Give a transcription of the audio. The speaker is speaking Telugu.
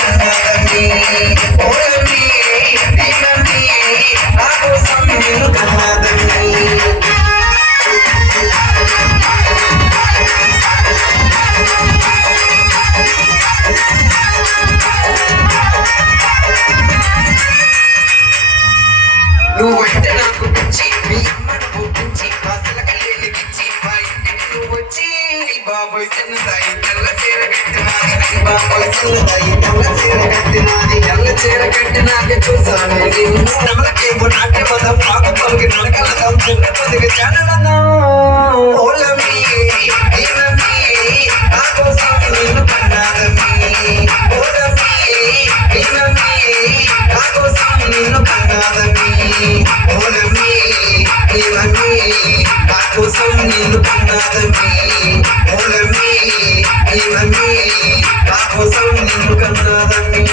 కన్నాదమ్మి ఓలమ్మి ఇవన్నీ నా కోసం నిన్ను కన్నాదమ్మి నువ్వంటే నాకు పిచ్చి మీ అమ్మను ఒప్పించి వాసల కళ్ళెలిగించి మా ఇంటికి నువ్వు వచ్చి బాబోయ్ చిన్నదాయి తెల్ల చీర కట్టినాది బాబోయ్ చిన్నదాయి తెల్ల చీర కట్టినాది తెల్ల చీర కట్టినాది చూసాను నిన్ను నమలకేమో నాట్య మదం పాకు పలుకి నడకలదం చిన్న పొదిగి చాడలదం ఓలమ్మి ఇవన్నీ నా కోసం నిన్ను కన్నాదమ్మి ఓలమ్మి ఇవన్నీ నా కోసం నిన్ను కన్నాదమ్మి ఓలమ్మి ఇవన్నీ నా కోసం నిన్ను కన్నాదమ్మి ఓలమ్మి ఇవన్నీ నా కోసం నిన్ను కన్నాదమ్మి